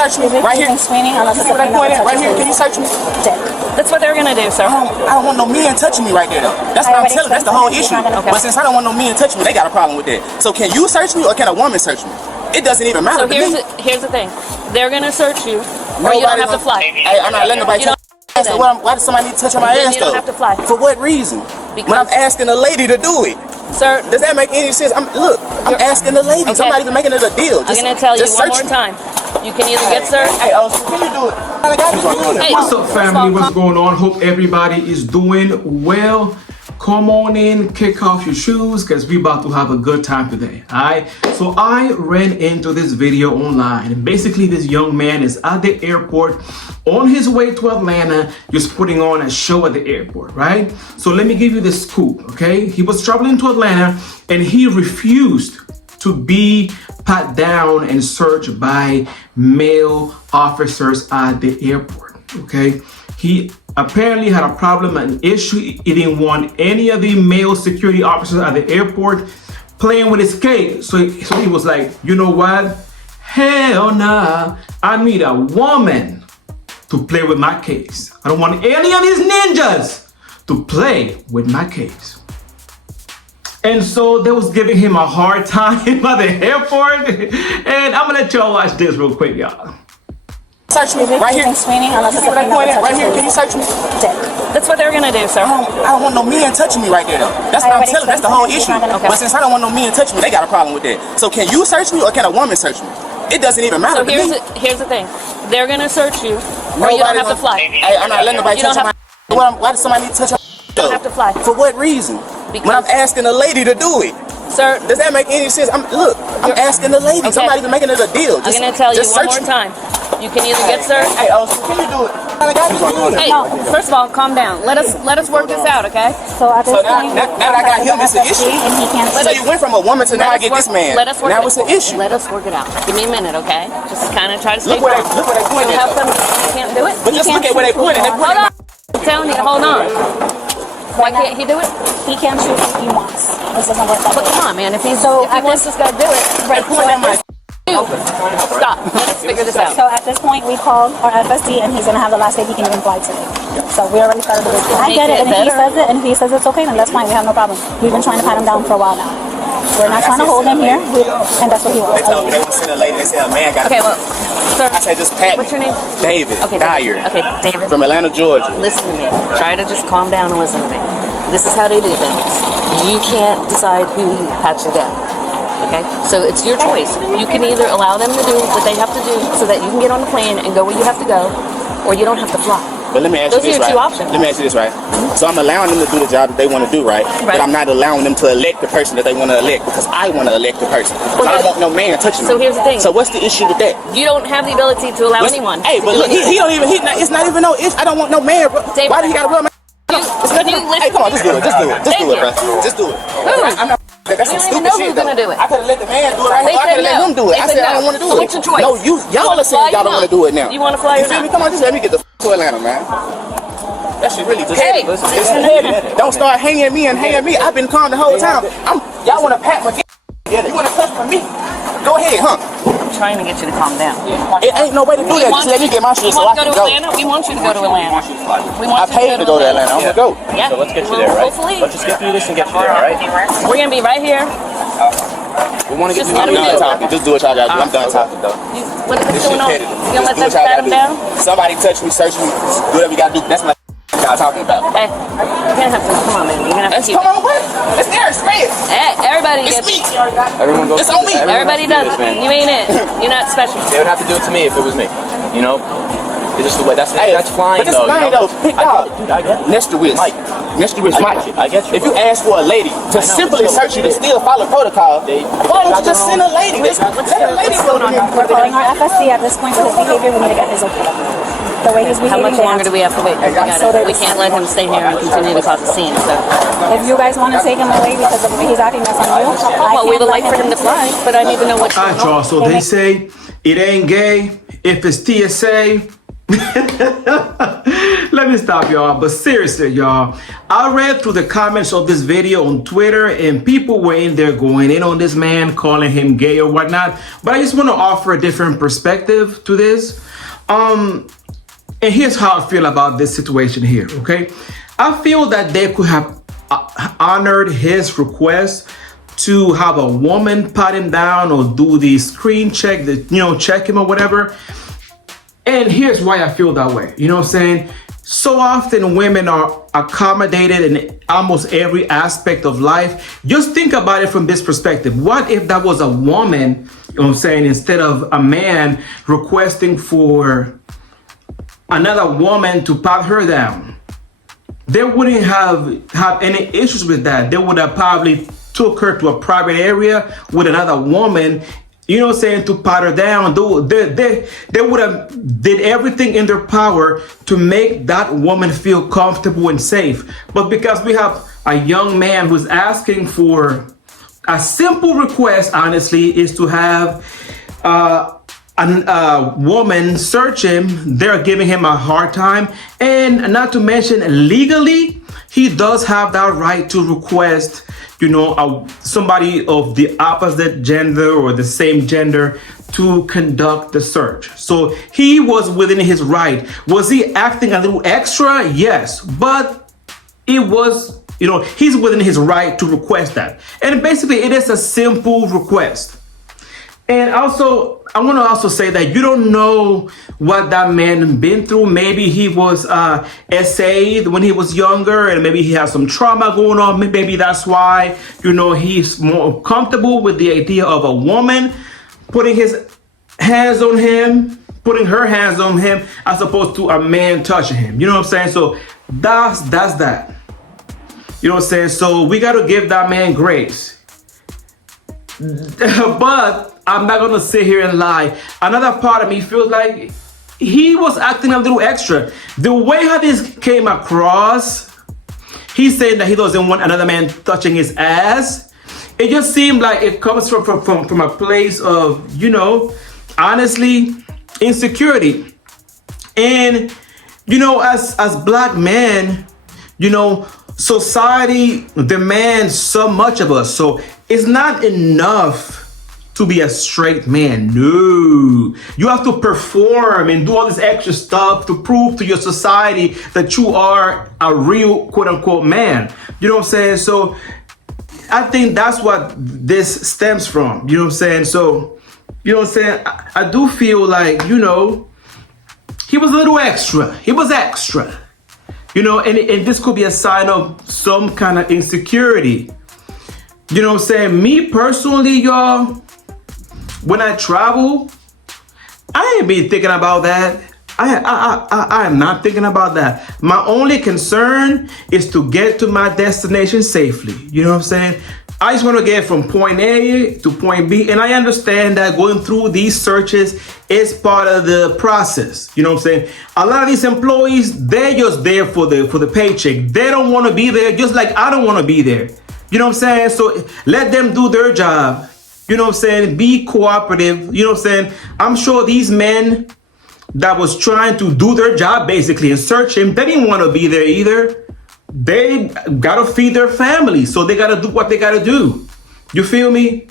search me right here? Screening, unless You see what I pointed right here? Can you search me? That's what they're gonna do, sir. I don't want no men touching me right there, though. That's what I'm telling. That's the whole issue. Okay. But since I don't want no men touching me, they got a problem with that. So can you search me or can a woman search me? It doesn't even matter So to me. here's the thing. They're gonna search you, or you don't have to fly. Hey, I'm not letting nobody touch my ass. So why does somebody need to touch on my ass, You though? don't have to fly. For what reason? When I'm asking a lady to do it. Sir, Does that make any sense? I'm asking the lady. Okay. I'm not even making it a deal. I'm gonna tell you one more time. You can either get sir. Hey, can you do it? Hey, What's up, family? What's going on? Hope everybody is doing well. Come on in, kick off your shoes, because we're about to have a good time today. Alright, so I ran into this video online, and basically this young man is at the airport on his way to Atlanta, just putting on a show at the airport, right? So let me give you the scoop, okay? He was traveling to Atlanta and he refused to be pat down and searched by male officers at the airport, okay? He apparently had a problem, an issue. He didn't want any of the male security officers at the airport playing with his case. So he was like, you know what? Hell nah, I need a woman to play with my case. I don't want any of these ninjas to play with my case. And so they was giving him a hard time at the airport. And I'm gonna let y'all watch this real quick, y'all. Search me right here. Screening, unless You see what I pointed right here? Can you search me? that's what they're gonna do, sir. I don't want no men touching me right there, though. That's what I'm telling. That's the whole issue. But since I don't want no men touching me, they got a problem with that. So can you search me or can a woman search me? It doesn't even matter So to me. here's the thing. They're gonna search you, or you don't have to fly. Hey, I'm not letting nobody touch my. Why does somebody need to touch my? You don't have to fly. For what reason? When I'm asking a lady to do it. Sir, Does that make any sense? I'm asking the lady. Okay. I'm not even making it a deal. I'm gonna tell you one more time. You can either get sir. Hey, can you do it? Hey, first of all, calm down. Let us work this out, okay? So at this So point, now that I got him, it's an issue. and he can't So you went from a woman to now I get this man. Let us work Now it it's an issue. Let us work it out. Give me a minute, okay? Just kind of try to stay Look where they calm. pointed. How come you can't do it? But just look at where they pointed. They Hold pointed. on. I'm telling you, hold on. Why can't he do it? He can't shoot if he wants. This doesn't work that But way. come on, man. If he at wants, just gotta do it. They pointed at my. Stop. Let's figure this out. So at this point, we called our FSD, and he's gonna have the last day he can even fly today. So we already started the business. I get it, and if he says it, and if he says it's okay, then that's fine. We have no problem. We've been trying to pat him down for a while now. We're not trying to hold him here, and that's what he wants. They told me they want to send a lady. They said a man got. Okay, well, sir. I said just pat me. What's your name? David. Okay, Dyer. Okay, David. From Atlanta, Georgia. Listen to me. Try to just calm down and listen to me. This is how they do things. You can't decide who pats you down. Okay? So it's your choice. You can either allow them to do what they have to do so that you can get on the plane and go where you have to go, or you don't have to fly. But let me ask Those you this, are your right? two options. Let me ask you this, right? So I'm allowing them to do the job that they want to do, right? But I'm not allowing them to elect the person that they want to elect because I want to elect the person. But I don't want no man touching me. So here's the thing. So what's the issue with that? You don't have the ability to allow anyone. Hey, but look, he don't even. It's not even no issue. I don't want no man, bro. David, Why do he got to rub my? Hey, come on, just do it. Just do it. Just do it, bro. Just do it. I'm not. That's some You don't even stupid know shit, who's gonna though. do it. I could have let the man do it right They here. I said could have let no. him do it. They I said said I no. don't want to do So it. what's your choice? No, y'all are saying y'all don't want to do it now. You want to fly You feel yourself? me? Come on, just let me get the to Atlanta, man. That shit really just Hey. it's heavy. Don't start hanging me and hanging me. I've been calm the whole time. Y'all want to pat my you want to touch for me? Go ahead, huh? I'm trying to get you to calm down. It ain't no way to do that. Just let me get my shit so I can go. Atlanta? We want you to go to Atlanta. We want I paid to go to Atlanta. I'm gonna go. Yeah. So let's get you there, right? Hopefully. Let's just get through this and get you there, all right? We're gonna be right here. We want to get Just you. I'm let him done do it. talking. Just do what y'all got to do. I'm done talking, though. What's This going shit on? petty. You gonna let Just do them what y'all pat gotta him down? do. Somebody touch me, search me, do whatever you gotta do. That's my y'all talking about. Hey, you're gonna have to come on, man. You're gonna have to keep. Come on, what? It's there. It's red. Hey, everybody It's gets. me. Everyone goes. It's on me. Everybody does. You ain't it. You're not special. They would have to do it to me if it was me. You know? It's just the way. That's flying, But this though. flying, you know? though. Pick I up. get it, dude. I get it. Next to whiz. Mike. Next to whiz, I Mike. get you. I get you, If you bro. ask for a lady to simply search you to still follow protocol, why don't you just send a lady? Let a lady go on. We're calling our FSD at this point for his behavior. We need to get his okay. The way he's behaving. How much longer do we have to wait? We can't let him stay here and continue to cause a scene. So, If you guys want to take him away because of the way he's acting, that's on you. well, we would like for him to fly, but I need to know what's All going right, on. y'all. So they say it ain't gay if it's TSA. Let me stop, y'all. But seriously, y'all, I read through the comments of this video on Twitter, and people were in there going in on this man, calling him gay or whatnot. But I just want to offer a different perspective to this. And here's how I feel about this situation here, okay? I feel that they could have honored his request to have a woman pat him down or do the screen check, check him or whatever. And here's why I feel that way. You know what I'm saying? So often women are accommodated in almost every aspect of life. Just think about it from this perspective. What if that was a woman, you know what I'm saying, instead of a man requesting for another woman to pat her down? They wouldn't have any issues with that. They would have probably took her to a private area with another woman, you know what I'm saying, to pat her down. They would have did everything in their power to make that woman feel comfortable and safe. But because we have a young man who's asking for a simple request, honestly, is to have a woman search him, they're giving him a hard time. And not to mention, legally, he does have that right to request, somebody of the opposite gender or the same gender to conduct the search. So he was within his right. Was he acting a little extra? Yes, but it was, he's within his right to request that. And basically it is a simple request. And also, I want to also say that you don't know what that man been through. Maybe he was SA'd when he was younger, and maybe he has some trauma going on. Maybe that's why, he's more comfortable with the idea of a woman putting her hands on him, as opposed to a man touching him. You know what I'm saying? So that's that. You know what I'm saying? So we got to give that man grace. But I'm not gonna sit here and lie. Another part of me feels like he was acting a little extra. The way how this came across, he's saying that he doesn't want another man touching his ass. It just seemed like it comes from a place of, honestly, insecurity. And, as black men, society demands so much of us. So it's not enough to be a straight man. No, you have to perform and do all this extra stuff to prove to your society that you are a real quote unquote man. You know what I'm saying? So I think that's what this stems from. You know what I'm saying? So, I do feel like, he was a little extra. He was extra. And this could be a sign of some kind of insecurity. You know what I'm saying? Me personally, y'all, when I travel, I ain't been thinking about that. I am not thinking about that. My only concern is to get to my destination safely. You know what I'm saying? I just want to get from point A to point B. And I understand that going through these searches is part of the process. You know what I'm saying? A lot of these employees, they're just there for the paycheck. They don't want to be there, just like I don't want to be there. You know what I'm saying? So let them do their job. You know what I'm saying? Be cooperative. You know what I'm saying? I'm sure these men that was trying to do their job basically and search him, they didn't want to be there either. They got to feed their family. So they got to do what they got to do. You feel me?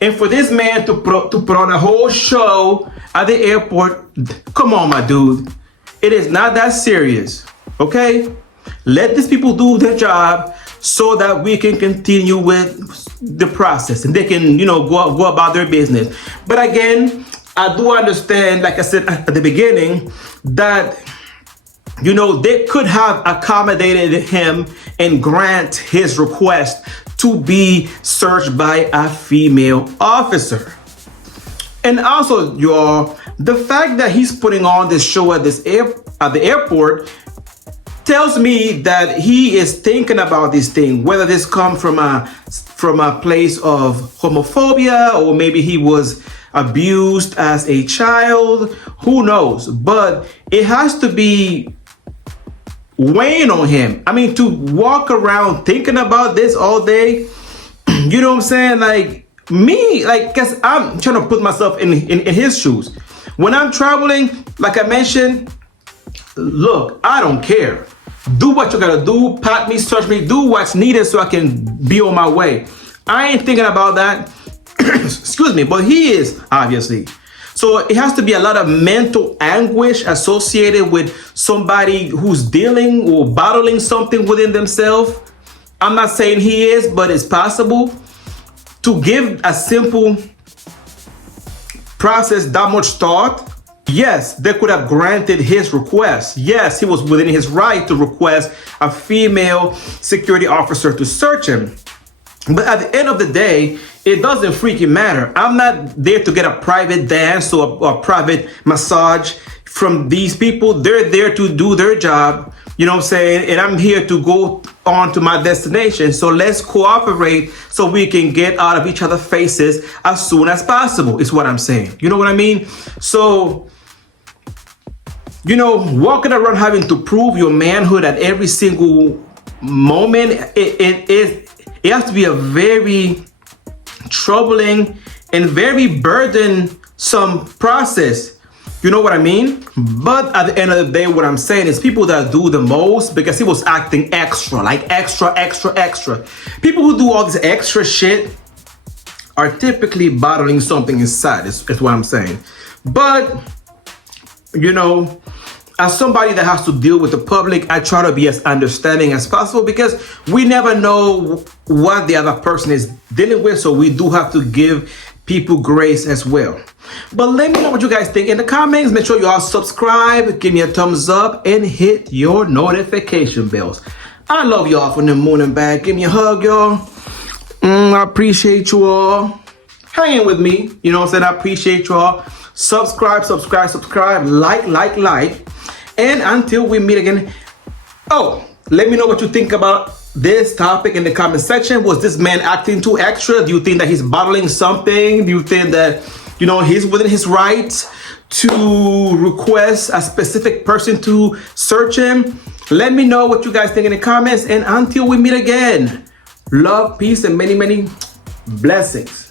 And for this man to put on a whole show at the airport, come on, my dude. It is not that serious. Okay? Let these people do their job so that we can continue with the process and they can, go about their business. But again, I do understand, like I said at the beginning, that, they could have accommodated him and grant his request to be searched by a female officer. And also, y'all, the fact that he's putting on this show at the airport tells me that he is thinking about this thing, whether this comes from a place of homophobia or maybe he was abused as a child, who knows? But it has to be weighing on him. I mean, to walk around thinking about this all day, you know what I'm saying? Like me, because I'm trying to put myself in his shoes. When I'm traveling, like I mentioned, look, I don't care. Do what you gotta do, pat me, search me, do what's needed so I can be on my way. I ain't thinking about that. Excuse me, but he is, obviously. So it has to be a lot of mental anguish associated with somebody who's dealing or battling something within themselves. I'm not saying he is, but it's possible. To give a simple process that much thought, yes, they could have granted his request. Yes, he was within his right to request a female security officer to search him. But at the end of the day, it doesn't freaking matter. I'm not there to get a private dance or a private massage from these people. They're there to do their job, you know what I'm saying? And I'm here to go on to my destination. So let's cooperate so we can get out of each other's faces as soon as possible, is what I'm saying. You know what I mean? So, you know, walking around having to prove your manhood at every single moment, it has to be a very troubling and very burdensome process. You know what I mean? But at the end of the day, what I'm saying is people that do the most, because he was acting extra, like extra. People who do all this extra shit are typically battling something inside, is what I'm saying. But, you know, as somebody that has to deal with the public, I try to be as understanding as possible because we never know what the other person is dealing with. So we do have to give people grace as well. But let me know what you guys think in the comments. Make sure you all subscribe, give me a thumbs up, and hit your notification bells. I love y'all from the moon and back. Give me a hug, y'all. I appreciate you all hanging with me. You know what I'm saying? I appreciate you all. Subscribe, like. And until we meet again. Oh, let me know what you think about this topic in the comment section. Was this man acting too extra? Do you think that he's battling something? Do you think that, you know, he's within his rights to request a specific person to search him? Let me know what you guys think in the comments. And until we meet again, love, peace, and many, many blessings.